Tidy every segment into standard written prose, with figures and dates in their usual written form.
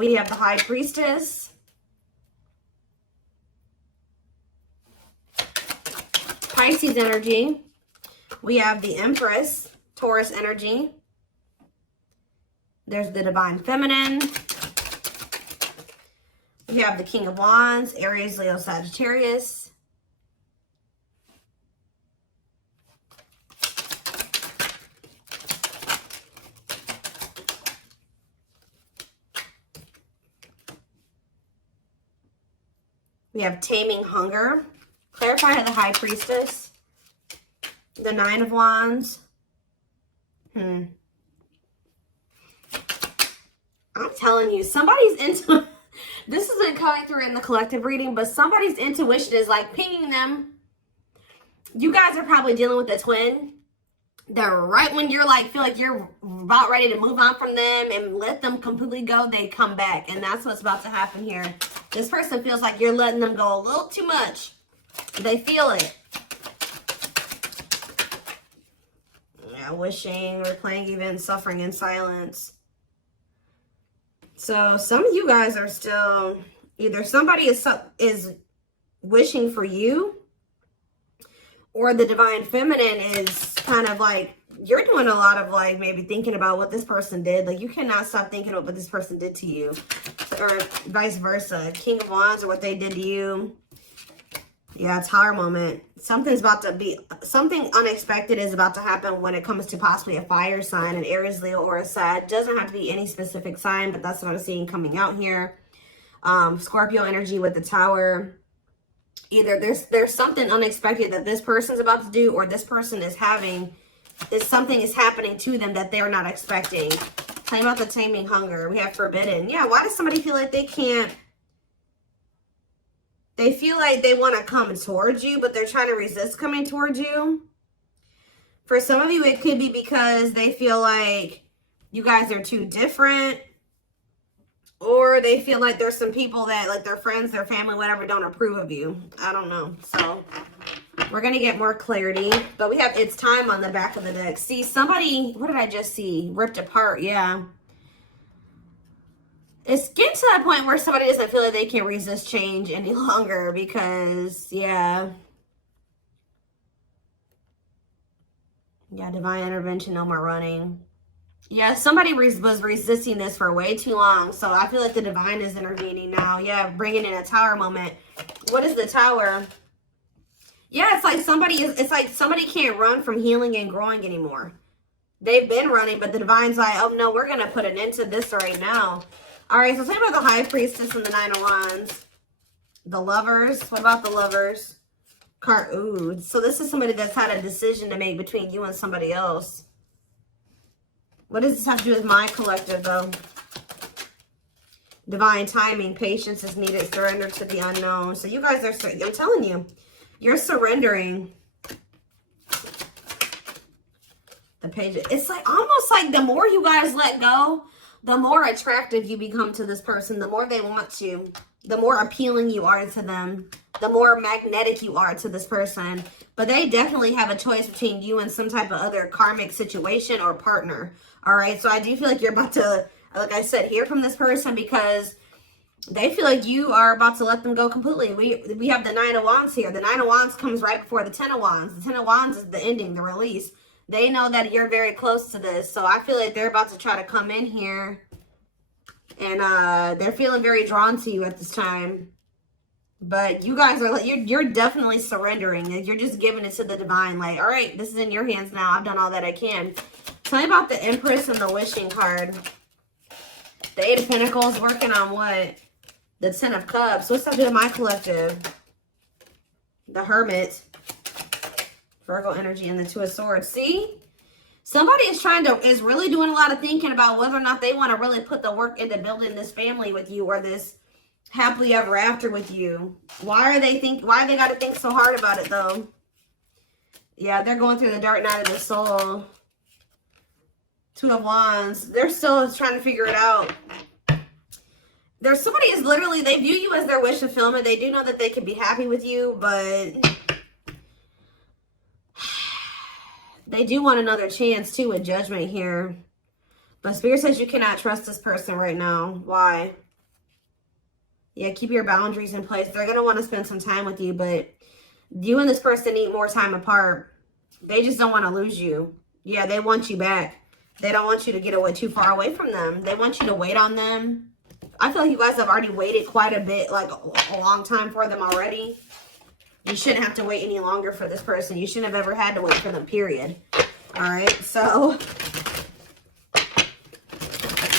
We have the High Priestess. Pisces energy. We have the Empress, Taurus energy. There's the Divine Feminine. We have the King of Wands, Aries, Leo, Sagittarius. We have Taming Hunger. Clarify the High Priestess. The Nine of Wands. I'm telling you, somebody's into... This isn't coming through in the collective reading, but somebody's intuition is like pinging them. You guys are probably dealing with a twin that right when you're like, feel like you're about ready to move on from them and let them completely go, they come back. And that's what's about to happen here. This person feels like you're letting them go a little too much. They feel it. Yeah, wishing, replaying events, suffering in silence. So some of you guys are still, either somebody is wishing for you, or the Divine Feminine is kind of like, you're doing a lot of like maybe thinking about what this person did. Like you cannot stop thinking about what this person did to you, or vice versa. King of Wands, or what they did to you. Yeah, Tower moment. Something's about to be, something unexpected is about to happen when it comes to possibly a fire sign, an Aries, Leo, or a Sag. Doesn't have to be any specific sign, but that's what I'm seeing coming out here. Scorpio energy with the Tower. Either there's something unexpected that this person's about to do, or this person is having, something is happening to them that they're not expecting. Tell me about the Taming Hunger. We have Forbidden. Yeah, why does somebody feel like they can't? They feel like they want to come towards you, but they're trying to resist coming towards you. For some of you, it could be because they feel like you guys are too different. Or they feel like there's some people that, like their friends, their family, whatever, don't approve of you. I don't know. So we're going to get more clarity. But we have It's Time on the back of the deck. See, somebody, what did I just see? Ripped apart, yeah. It's getting to that point where somebody doesn't feel like they can resist change any longer because, yeah. Yeah, divine intervention, no more running. Yeah, somebody was resisting this for way too long. So I feel like the divine is intervening now. Yeah, bringing in a Tower moment. What is the Tower? Yeah, it's like somebody can't run from healing and growing anymore. They've been running, but the divine's like, oh no, we're going to put an end to this right now. All right, so talk about the High Priestess and the Nine of Wands. The Lovers. What about the Lovers? Ooh, so this is somebody that's had a decision to make between you and somebody else. What does this have to do with my collective, though? Divine timing. Patience is needed. Surrender to the unknown. So you guys are, I'm telling you, you're surrendering. The Page. It's like almost like the more you guys let go, the more attractive you become to this person, the more they want you, the more appealing you are to them, the more magnetic you are to this person. But they definitely have a choice between you and some type of other karmic situation or partner. All right, so I do feel like you're about to, like I said, hear from this person because they feel like you are about to let them go completely. We have the Nine of Wands here. The Nine of Wands comes right before the Ten of Wands. The Ten of Wands is the ending, the release. They know that you're very close to this. So I feel like they're about to try to come in here. And they're feeling very drawn to you at this time. But you guys are, you're definitely surrendering. You're just giving it to the divine. Like, all right, this is in your hands now. I've done all that I can. Tell me about the Empress and the Wishing card. The Eight of Pentacles working on what? The Ten of Cups. What's up with my collective? The Hermit. Virgo energy and the Two of Swords. See? Somebody is really doing a lot of thinking about whether or not they want to really put the work into building this family with you or this happily ever after with you. Why they got to think so hard about it though? Yeah, they're going through the dark night of the soul. Two of Wands. They're still trying to figure it out. There's somebody is literally, they view you as their wish fulfillment. They do know that they can be happy with you, but they do want another chance too with Judgment here. But Spirit says you cannot trust this person right now. Why? Yeah, keep your boundaries in place. They're going to want to spend some time with you, but you and this person need more time apart. They just don't want to lose you. Yeah, they want you back. They don't want you to get away too far away from them. They want you to wait on them. I feel like you guys have already waited quite a bit, like a long time for them already. You shouldn't have to wait any longer for this person. You shouldn't have ever had to wait for them, period. All right, so,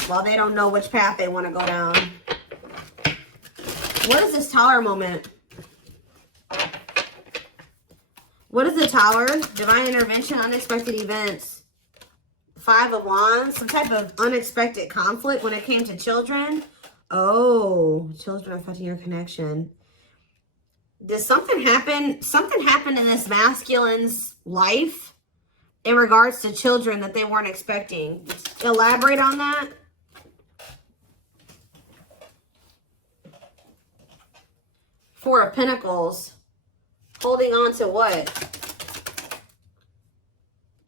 well, they don't know which path they want to go down. What is this Tower moment? What is the Tower? Divine intervention, unexpected events. 5 of Wands, some type of unexpected conflict when it came to children. Oh, children affecting your connection. Did something happen? Something happened in this masculine's life in regards to children that they weren't expecting. Elaborate on that. Four of Pentacles. Holding on to what?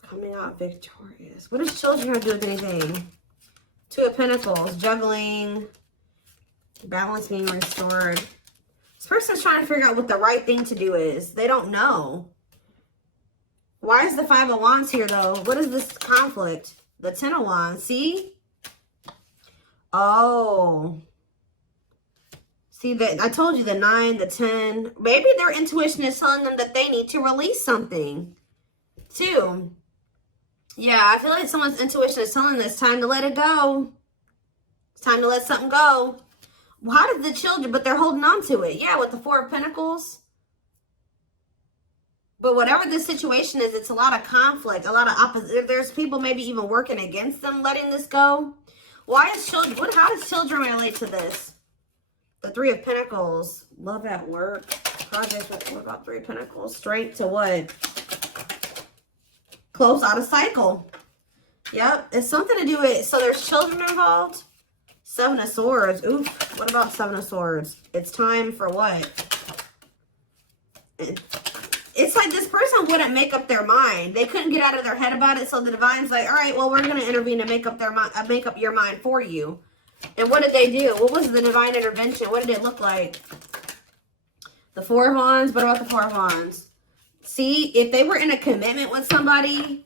Coming out victorious. What does children have to do with anything? 2 of Pentacles. Juggling. Balance being restored. This person's trying to figure out what the right thing to do is. They don't know. Why is the 5 of Wands here, though? What is this conflict? The 10 of Wands. See? Oh. See, that I told you the 9, the 10. Maybe their intuition is telling them that they need to release something. 2. Yeah, I feel like someone's intuition is telling them it's time to let it go. It's time to let something go. Well, how did the children, but they're holding on to it. Yeah, with the 4 of Pentacles. But whatever the situation is, it's a lot of conflict, a lot of opposite. There's people maybe even working against them letting this go. Why is children, how does children relate to this? The 3 of Pentacles. Love at work. Projects, what about 3 of Pentacles? Strength to what? Close out a cycle. Yep, it's something to do with, so there's children involved. 7 of Swords. Oof. What about 7 of Swords? It's time for what? It's like this person wouldn't make up their mind. They couldn't get out of their head about it. So the Divine's like, all right, well, we're going to intervene and make up your mind for you. And what did they do? What was the Divine intervention? What did it look like? The 4 of Wands. What about the 4 of Wands? See, if they were in a commitment with somebody,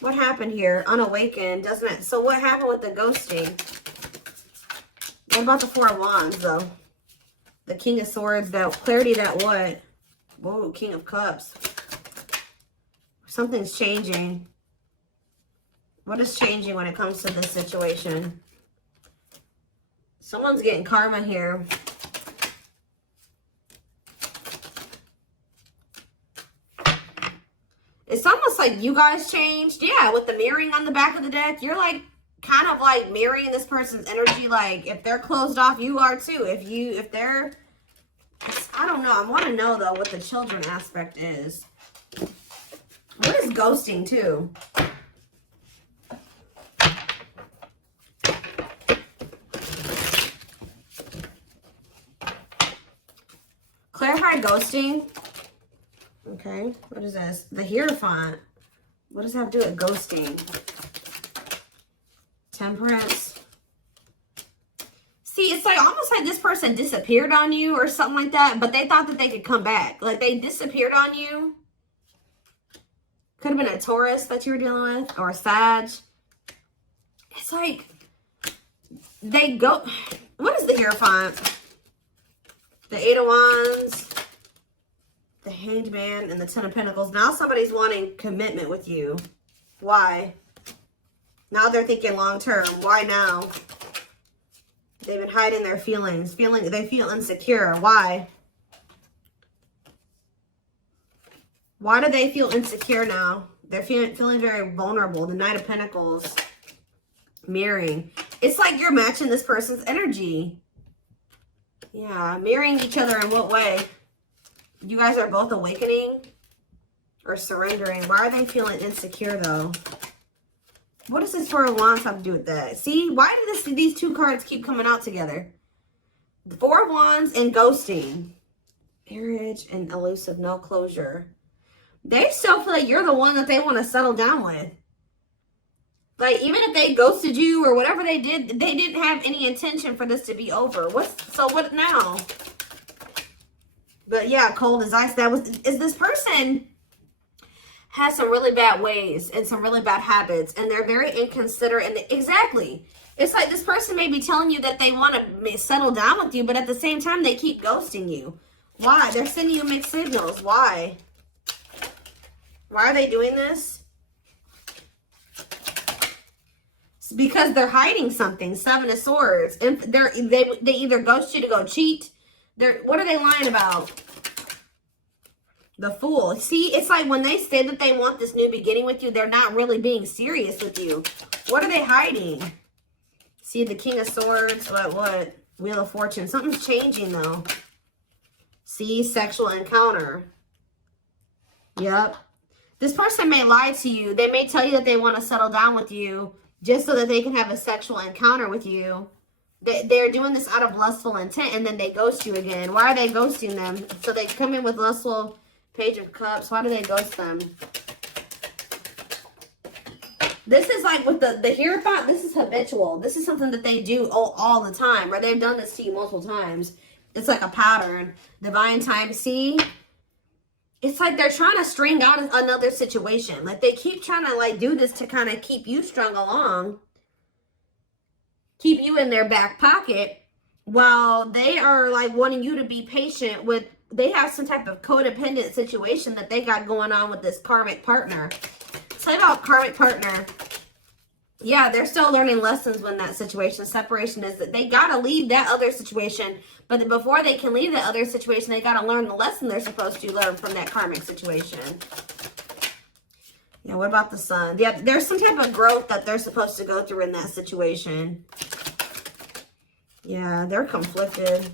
what happened here? Unawakened, doesn't it? So what happened with the ghosting? What about the 4 of Wands, though? The King of Swords, that clarity, that what? Whoa, King of Cups. Something's changing. What is changing when it comes to this situation? Someone's getting karma here. It's almost like you guys changed. Yeah, with the mirroring on the back of the deck, you're like kind of like mirroring this person's energy. Like if they're closed off, you are too. If they're, I don't know. I want to know though what the children aspect is. What is ghosting too? Clarify ghosting. Okay, what is this? The Hierophant. What does that have to do with ghosting? Temperance. See, it's like almost like this person disappeared on you or something like that, but they thought that they could come back. Like they disappeared on you. Could have been a Taurus that you were dealing with or a Sag. It's like they go. What is the Hierophant? The 8 of Wands. The Hanged Man and the 10 of Pentacles. Now somebody's wanting commitment with you. Why? Now they're thinking long term. Why now? They've been hiding their feelings. They feel insecure. Why? Why do they feel insecure now? They're feeling very vulnerable. The Knight of Pentacles. Mirroring. It's like you're matching this person's energy. Yeah. Mirroring each other in what way? You guys are both awakening or surrendering. Why are they feeling insecure, though? What does this 4 of Wands have to do with that? See, why do these 2 cards keep coming out together? The 4 of Wands and ghosting. Marriage and elusive, no closure. They still feel like you're the one that they want to settle down with. Like, even if they ghosted you or whatever they did, they didn't have any intention for this to be over. So what now? But yeah, cold as ice. Is this person has some really bad ways and some really bad habits, and they're very inconsiderate. And exactly, it's like this person may be telling you that they want to settle down with you, but at the same time, they keep ghosting you. Why? They're sending you mixed signals. Why? Why are they doing this? It's because they're hiding something. 7 of Swords. And they either ghost you to go cheat. What are they lying about? The Fool. See, it's like when they say that they want this new beginning with you, they're not really being serious with you. What are they hiding? See, the King of Swords. What? Wheel of Fortune. Something's changing, though. See, sexual encounter. Yep. This person may lie to you. They may tell you that they want to settle down with you just so that they can have a sexual encounter with you. They're doing this out of lustful intent, and then they ghost you again. Why are they ghosting them? So they come in with lustful... Page of Cups. Why do they ghost them? This is like with the Hierophant. This is habitual. This is something that they do all the time. Right? They've done this to you multiple times. It's like a pattern. Divine Time. See? It's like they're trying to string out another situation. Like they keep trying to like do this to kind of keep you strung along. Keep you in their back pocket. While they are like wanting you to be patient with... They have some type of codependent situation that they got going on with this karmic partner. Say about karmic partner. Yeah, they're still learning lessons when that situation. Separation is that they got to leave that other situation. But before they can leave that other situation, they got to learn the lesson they're supposed to learn from that karmic situation. Yeah, what about the Sun? Yeah, there's some type of growth that they're supposed to go through in that situation. Yeah, they're conflicted.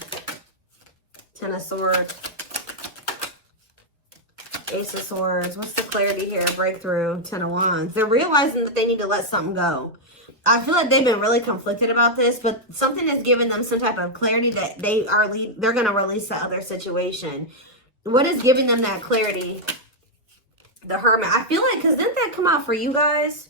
10 of Swords. Ace of Swords. What's the clarity here? Breakthrough. 10 of Wands. They're realizing that they need to let something go. I feel like they've been really conflicted about this, but something has given them some type of clarity that they're going to release that other situation. What is giving them that clarity? The Hermit. I feel like, because didn't that come out for you guys?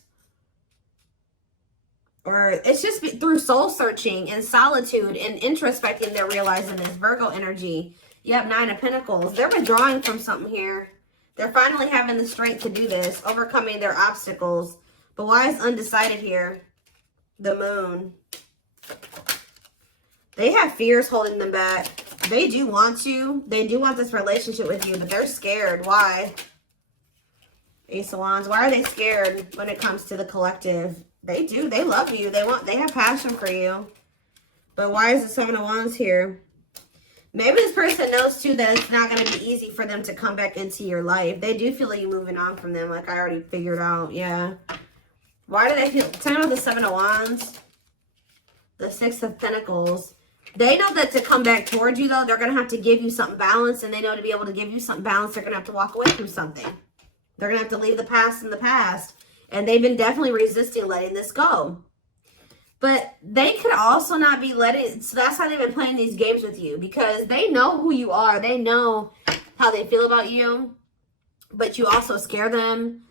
Or it's just through soul searching and solitude and introspecting, they're realizing this Virgo energy. You have 9 of Pentacles. They're withdrawing from something here. They're finally having the strength to do this, overcoming their obstacles. But why is undecided here? The Moon. They have fears holding them back. They do want you. They do want this relationship with you, but they're scared. Why? Ace of Wands. Why are they scared when it comes to the collective? They do. They love you. They have passion for you. But why is the 7 of Wands here? Maybe this person knows too that it's not going to be easy for them to come back into your life. They do feel like you're moving on from them, like I already figured out. Yeah. Why do they feel? Tell me about the 7 of Wands. The 6 of Pentacles. They know that to come back towards you, though, they're going to have to give you something balanced. And they know to be able to give you something balanced, they're going to have to walk away from something. They're going to have to leave the past in the past. And they've been definitely resisting letting this go. But they could also not be letting... So that's how they've been playing these games with you. Because they know who you are. They know how they feel about you. But you also scare them.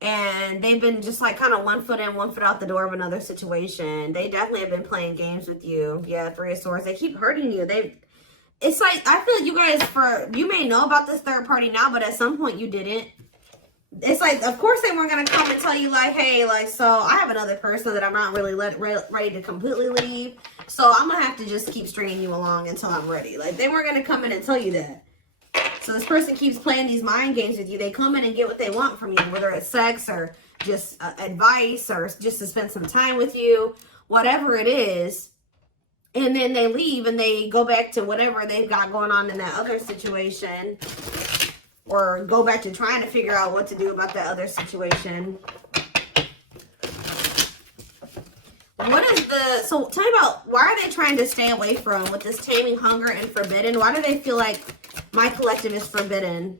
And they've been just like kind of one foot in, one foot out the door of another situation. They definitely have been playing games with you. Yeah, 3 of Swords. They keep hurting you. It's like, I feel like you guys, you may know about this third party now, but at some point you didn't. It's like, of course they weren't going to come and tell you like, hey, like, so I have another person that I'm not really ready to completely leave. So I'm going to have to just keep stringing you along until I'm ready. Like, they weren't going to come in and tell you that. So this person keeps playing these mind games with you. They come in and get what they want from you, whether it's sex or just advice or just to spend some time with you, whatever it is. And then they leave and they go back to whatever they've got going on in that other situation. Or go back to trying to figure out what to do about that other situation. So tell me about, why are they trying to stay away from with this taming, hunger, and forbidden? Why do they feel like my collective is forbidden?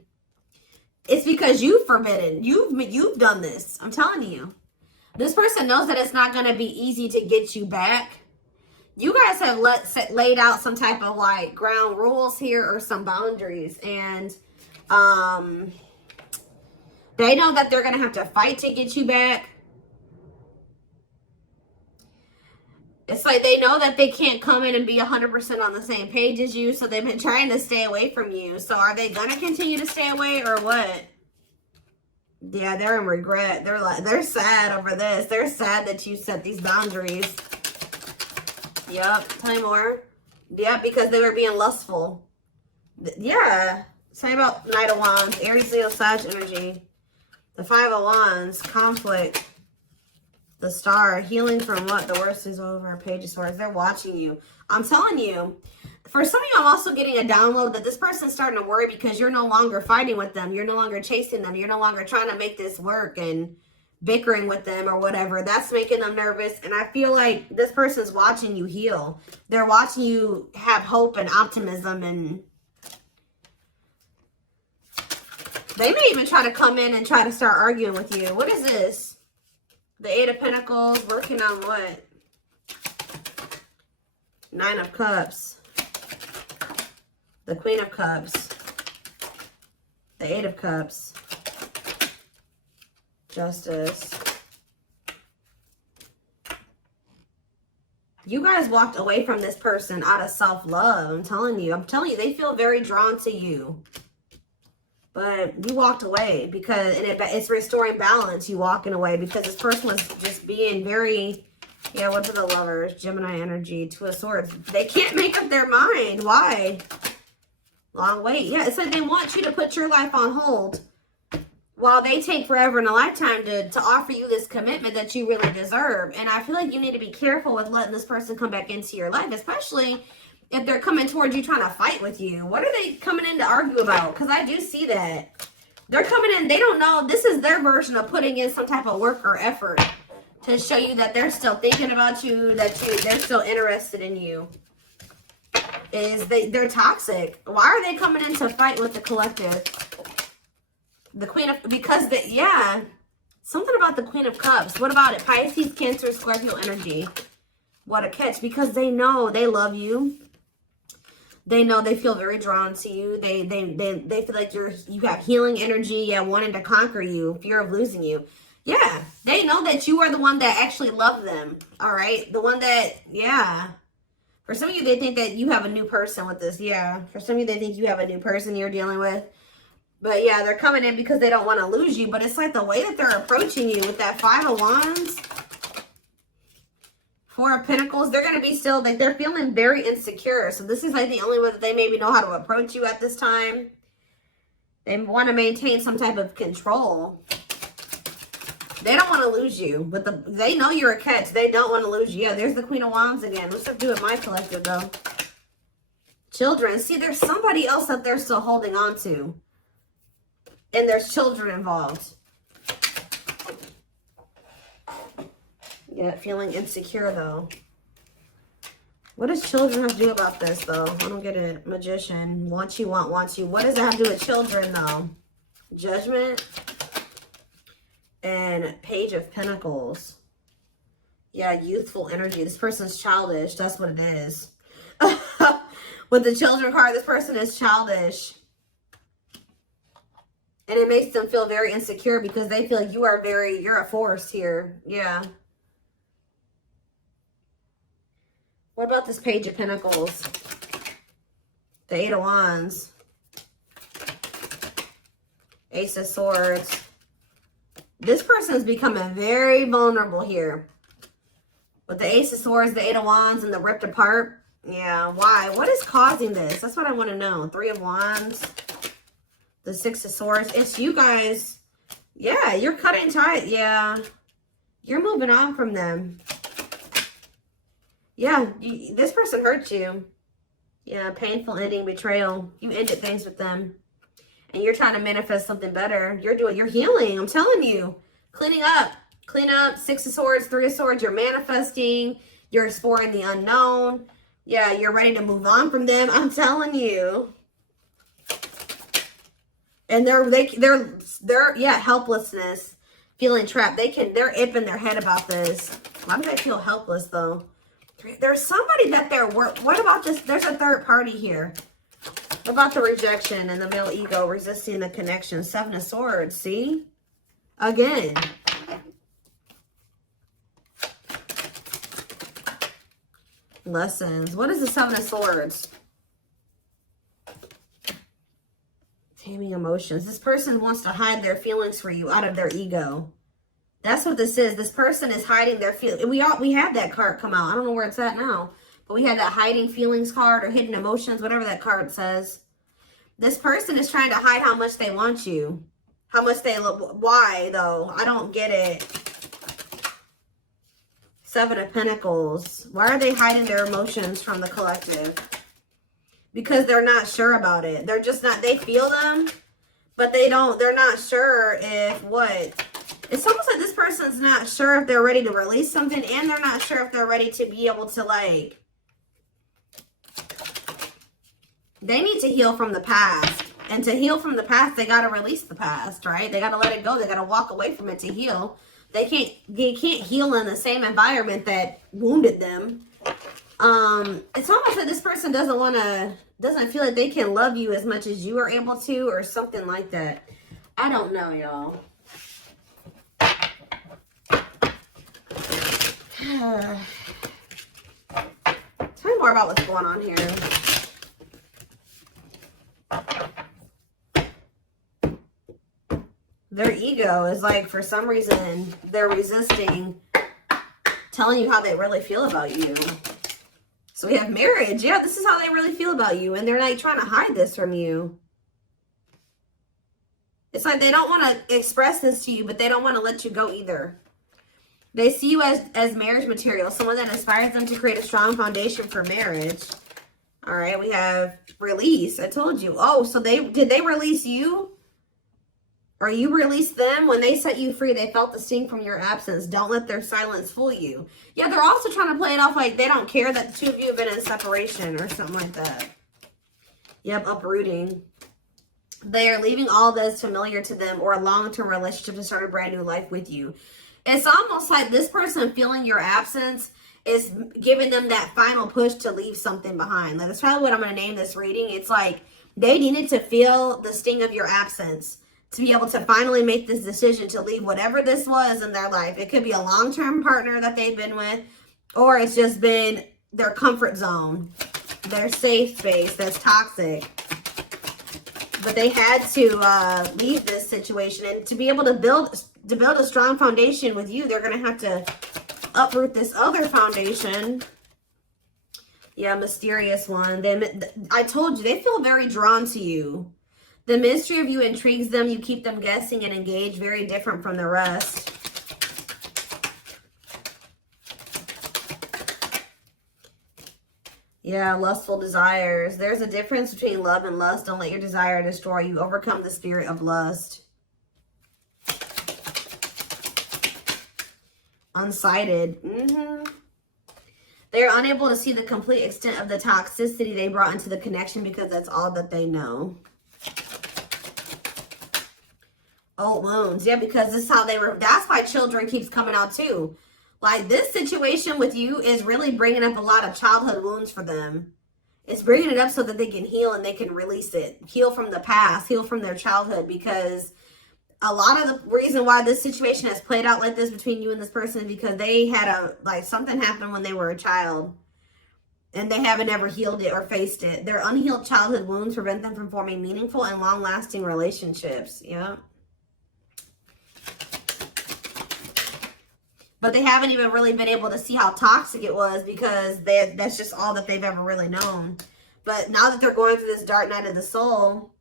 It's because you've forbidden. You've done this. I'm telling you. This person knows that it's not going to be easy to get you back. You guys have laid out some type of like ground rules here or some boundaries. And they know that they're going to have to fight to get you back. It's like they know that they can't come in and be 100% on the same page as you, so they've been trying to stay away from you. So are they going to continue to stay away or what? Yeah, they're in regret. They're sad over this. They're sad that you set these boundaries. Yep. Tell me more. Yeah, because they were being lustful. Yeah. Tell me about Knight of Wands, Aries, Leo, Sag energy. The Five of Wands, conflict. The Star, healing from what? The worst is over. Page of Swords. They're watching you. I'm telling you. For some of you, I'm also getting a download that this person's starting to worry because you're no longer fighting with them. You're no longer chasing them. You're no longer trying to make this work and bickering with them or whatever. That's making them nervous. And I feel like this person's watching you heal. They're watching you have hope and optimism, and they may even try to come in and try to start arguing with you. What is this? The Eight of Pentacles, working on what? Nine of Cups. The Queen of Cups. The Eight of Cups. Justice. You guys walked away from this person out of self-love. I'm telling you, they feel very drawn to you. But you walked away because, and it's restoring balance, you walking away, because this person was just being very, yeah, what are the Lovers? Gemini energy, Two of Swords. They can't make up their mind. Why? Long wait. Yeah, it's like they want you to put your life on hold while they take forever and a lifetime to offer you this commitment that you really deserve. And I feel like you need to be careful with letting this person come back into your life, especially if they're coming towards you trying to fight with you. What are they coming in to argue about? Because I do see that. They're coming in, they don't know. This is their version of putting in some type of work or effort to show you that they're still thinking about you, that they're still interested in you. They're toxic. Why are they coming in to fight with the collective? The Queen of, because yeah, something about the Queen of Cups. What about it? Pisces, Cancer, Scorpio energy. What a catch, because they know they love you. They know they feel very drawn to you. They feel like you have healing energy, yeah, wanting to conquer you, fear of losing you. Yeah, they know that you are the one that actually love them. All right, the one that, yeah. For some of you, they think that you have a new person with this. Yeah, for some of you, they think you have a new person you're dealing with. But yeah, they're coming in because they don't want to lose you. But it's like the way that they're approaching you with that Five of Wands, Four of Pentacles, they're going to be still, like, they're feeling very insecure. So this is like the only way that they maybe know how to approach you at this time. They want to maintain some type of control. They don't want to lose you. But they know you're a catch. They don't want to lose you. Yeah, there's the Queen of Wands again. What's that do with my collective, though? Children. See, there's somebody else that they're still holding on to. And there's children involved. Yeah, feeling insecure, though. What does children have to do about this, though? I don't get it. Magician. Want you. What does it have to do with children, though? Judgment. And Page of Pentacles. Yeah, youthful energy. This person's childish. That's what it is. With the children card, this person is childish. And it makes them feel very insecure because they feel like you're a force here. Yeah. What about this Page of Pentacles? The Eight of Wands. Ace of Swords. This person is becoming very vulnerable here. With the Ace of Swords, the Eight of Wands, and the ripped apart. Yeah, why? What is causing this? That's what I want to know. Three of Wands. The Six of Swords. It's you guys. Yeah, you're cutting tight. Yeah. You're moving on from them. Yeah, this person hurt you. Yeah, painful ending, betrayal. You ended things with them. And you're trying to manifest something better. You're healing. I'm telling you. Cleaning up. Clean up. Six of Swords, Three of Swords. You're manifesting. You're exploring the unknown. Yeah, you're ready to move on from them. I'm telling you. And they're yeah, helplessness, feeling trapped. They're ipping their head about this. Why do they feel helpless though? There's somebody that what about this? There's a third party here. What about the rejection and the male ego resisting the connection? Seven of Swords, see? Again. Lessons. What is the Seven of Swords? Taming emotions. This person wants to hide their feelings for you out of their ego. That's what this is. This person is hiding their feelings. We had that card come out. I don't know where it's at now. But we had that hiding feelings card or hidden emotions, whatever that card says. This person is trying to hide how much they want you. How much they love. Why, though? I don't get it. Seven of Pentacles. Why are they hiding their emotions from the collective? Because they're not sure about it. They're just not, they feel them, but they're not sure if what. It's almost like this person's not sure if they're ready to release something, and they're not sure if they're ready to be able to, like, they need to heal from the past. And to heal from the past, they got to release the past, right? They got to let it go. They got to walk away from it to heal. They can't heal in the same environment that wounded them. It's almost like this person doesn't feel like they can love you as much as you are able to, or something like that. I don't know, y'all. Tell me more about what's going on here. Their ego is like, for some reason, they're resisting telling you how they really feel about you. So we have marriage. Yeah, this is how they really feel about you. And they're like trying to hide this from you. It's like they don't want to express this to you, but they don't want to let you go either. They see you as marriage material. Someone that inspires them to create a strong foundation for marriage. All right, we have release. I told you. Oh, so did they release you? Or you released them? When they set you free, they felt the sting from your absence. Don't let their silence fool you. Yeah, they're also trying to play it off like they don't care that the two of you have been in separation or something like that. Yep, uprooting. They are leaving all that is familiar to them or a long-term relationship to start a brand new life with you. It's almost like this person feeling your absence is giving them that final push to leave something behind. Like, that's probably what I'm going to name this reading. It's like they needed to feel the sting of your absence to be able to finally make this decision to leave whatever this was in their life. It could be a long-term partner that they've been with, or it's just been their comfort zone, their safe space that's toxic. But they had to leave this situation, and to be able to build a strong foundation with you, they're going to have to uproot this other foundation. Yeah, mysterious one. I told you, they feel very drawn to you. The mystery of you intrigues them. You keep them guessing and engaged. Very different from the rest. Yeah, lustful desires. There's a difference between love and lust. Don't let your desire destroy you. Overcome the spirit of lust. Unsighted. They're unable to see the complete extent of the toxicity they brought into the connection because that's all that they know. Old wounds. Yeah, because this is how they were. That's why children keeps coming out too. Like, this situation with you is really bringing up a lot of childhood wounds for them. It's bringing it up so that they can heal and they can release it. Heal from the past. Heal from their childhood. Because a lot of the reason why this situation has played out like this between you and this person is because they had something happened when they were a child. And they haven't ever healed it or faced it. Their unhealed childhood wounds prevent them from forming meaningful and long-lasting relationships. Yeah. But they haven't even really been able to see how toxic it was because that's just all that they've ever really known. But now that they're going through this dark night of the soul,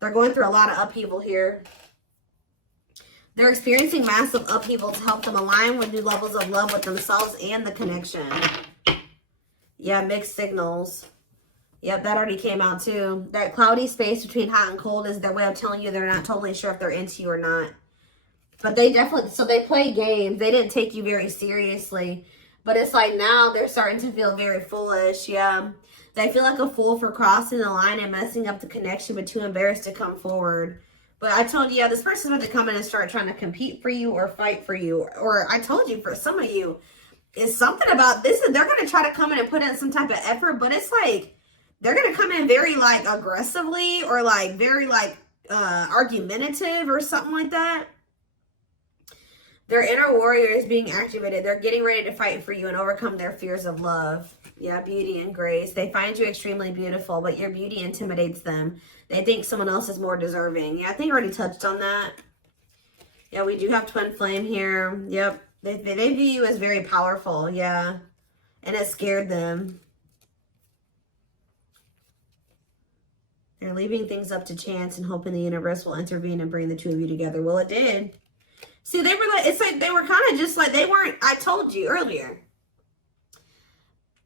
they're going through a lot of upheaval here. They're experiencing massive upheaval to help them align with new levels of love with themselves and the connection. Yeah, mixed signals. Yep, that already came out too. That cloudy space between hot and cold is their way of telling you they're not totally sure if they're into you or not. But they definitely, so they play games. They didn't take you very seriously. But it's like now they're starting to feel very foolish. Yeah. They feel like a fool for crossing the line and messing up the connection, but too embarrassed to come forward. But I told you, yeah, this person's about to come in and start trying to compete for you or fight for you. Or I told you, for some of you, it's something about this. They're going to try to come in and put in some type of effort. But it's like, they're going to come in very like aggressively or like very like argumentative or something like that. Their inner warrior is being activated. They're getting ready to fight for you and overcome their fears of love. Yeah, beauty and grace. They find you extremely beautiful, but your beauty intimidates them. They think someone else is more deserving. Yeah, I think I already touched on that. Yeah, we do have twin flame here. Yep. They view you as very powerful. Yeah. And it scared them. They're leaving things up to chance and hoping the universe will intervene and bring the two of you together. Well, it did. See, they were like, it's like they were kind of just like, they weren't, I told you earlier.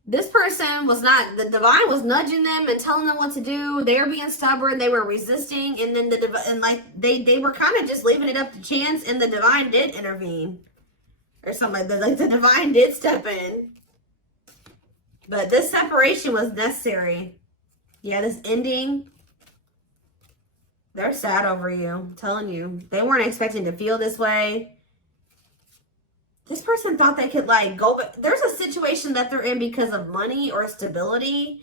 This person was not, the divine was nudging them and telling them what to do. They were being stubborn. They were resisting. And then they were kind of just leaving it up to chance. And the divine did intervene. Or something like that. Like the divine did step in. But this separation was necessary. Yeah, this ending. They're sad over you. I'm telling you. They weren't expecting to feel this way. This person thought they could like go, but there's a situation that they're in because of money or stability.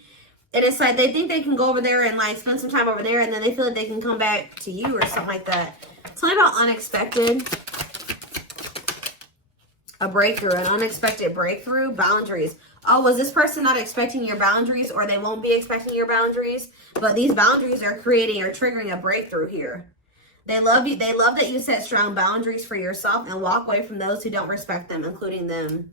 And it's like they think they can go over there and like spend some time over there, and then they feel like they can come back to you or something like that. Tell me about unexpected. A breakthrough, an unexpected breakthrough. Boundaries. Oh, was this person not expecting your boundaries, or they won't be expecting your boundaries? But these boundaries are creating or triggering a breakthrough here. They love you. They love that you set strong boundaries for yourself and walk away from those who don't respect them, including them.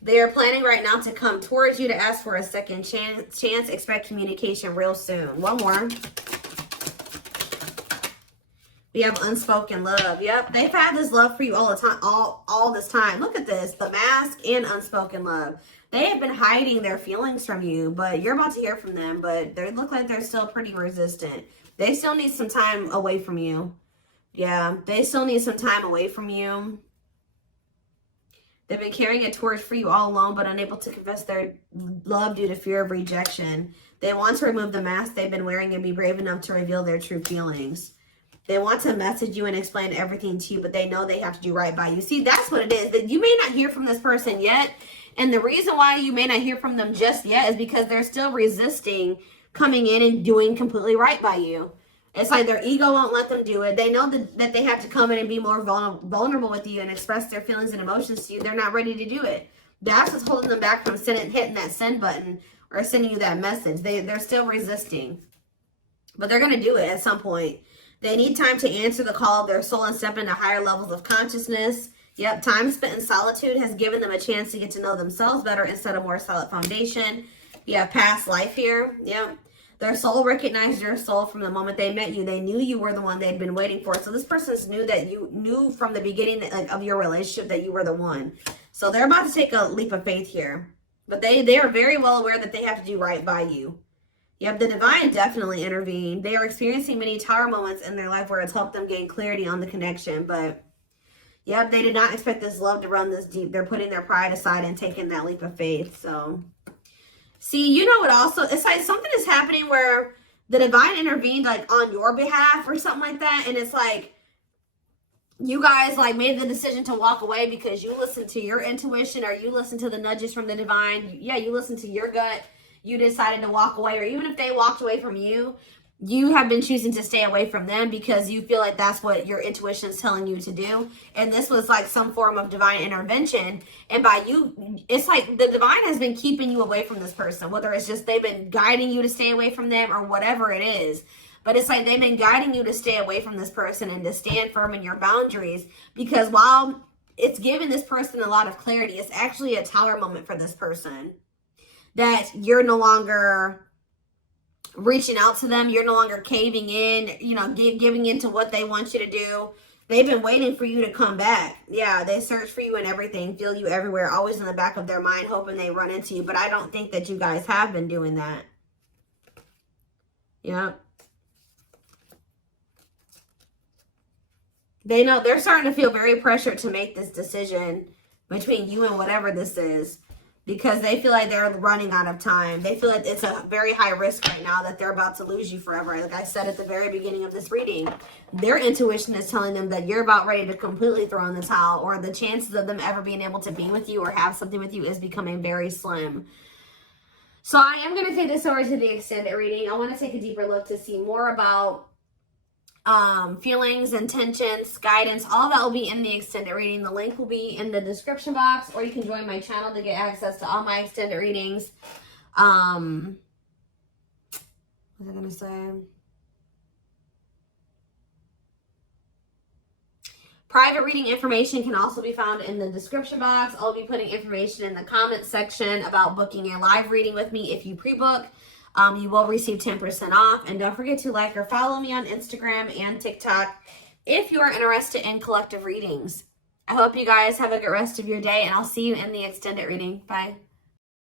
They are planning right now to come towards you to ask for a second chance. Expect communication real soon. One more. We have unspoken love. Yep, they've had this love for you all the time, all this time. Look at this, the mask and unspoken love. They have been hiding their feelings from you, but you're about to hear from them. But they look like they're still pretty resistant. They still need some time away from you. Yeah, they still need some time away from you. They've been carrying a torch for you all alone, but unable to confess their love due to fear of rejection. They want to remove the mask they've been wearing and be brave enough to reveal their true feelings. They want to message you and explain everything to you, but they know they have to do right by you. See, that's what it is. That you may not hear from this person yet. And the reason why you may not hear from them just yet is because they're still resisting coming in and doing completely right by you. It's like their ego won't let them do it. They know that they have to come in and be more vulnerable with you and express their feelings and emotions to you. They're not ready to do it. That's what's holding them back from hitting that send button or sending you that message. They're still resisting. But they're going to do it at some point. They need time to answer the call of their soul and step into higher levels of consciousness. Yep, time spent in solitude has given them a chance to get to know themselves better instead of more solid foundation. You have past life here. Yep. Their soul recognized your soul from the moment they met you. They knew you were the one they'd been waiting for. So this person knew from the beginning of your relationship that you were the one. So they're about to take a leap of faith here. But they are very well aware that they have to do right by you. Yep, the divine definitely intervened. They are experiencing many tower moments in their life where it's helped them gain clarity on the connection. But, yep, they did not expect this love to run this deep. They're putting their pride aside and taking that leap of faith. So, see, you know what also? It's like something is happening where the divine intervened, like, on your behalf or something like that. And it's like you guys, like, made the decision to walk away because you listened to your intuition or you listened to the nudges from the divine. Yeah, you listened to your gut. You decided to walk away, or even if they walked away from you, you have been choosing to stay away from them because you feel like that's what your intuition is telling you to do. And this was like some form of divine intervention. And by you, it's like the divine has been keeping you away from this person, whether it's just they've been guiding you to stay away from them or whatever it is. But it's like they've been guiding you to stay away from this person and to stand firm in your boundaries, because while it's giving this person a lot of clarity, it's actually a tower moment for this person. That you're no longer reaching out to them. You're no longer caving in, you know, giving into what they want you to do. They've been waiting for you to come back. Yeah, they search for you and everything, feel you everywhere, always in the back of their mind, hoping they run into you. But I don't think that you guys have been doing that. Yeah. They know they're starting to feel very pressured to make this decision between you and whatever this is. Because they feel like they're running out of time. They feel like it's a very high risk right now that they're about to lose you forever. Like I said at the very beginning of this reading, their intuition is telling them that you're about ready to completely throw in the towel, or the chances of them ever being able to be with you or have something with you is becoming very slim. So I am going to take this over to the extended reading. I want to take a deeper look to see more about feelings, intentions, guidance, all of that will be in the extended reading. The link will be in the description box, or you can join my channel to get access to all my extended readings. What was I gonna say? Private reading information can also be found in the description box. I'll be putting information in the comments section about booking a live reading with me. If you pre-book, you will receive 10% off. And don't forget to like or follow me on Instagram and TikTok if you are interested in collective readings. I hope you guys have a good rest of your day, and I'll see you in the extended reading. Bye.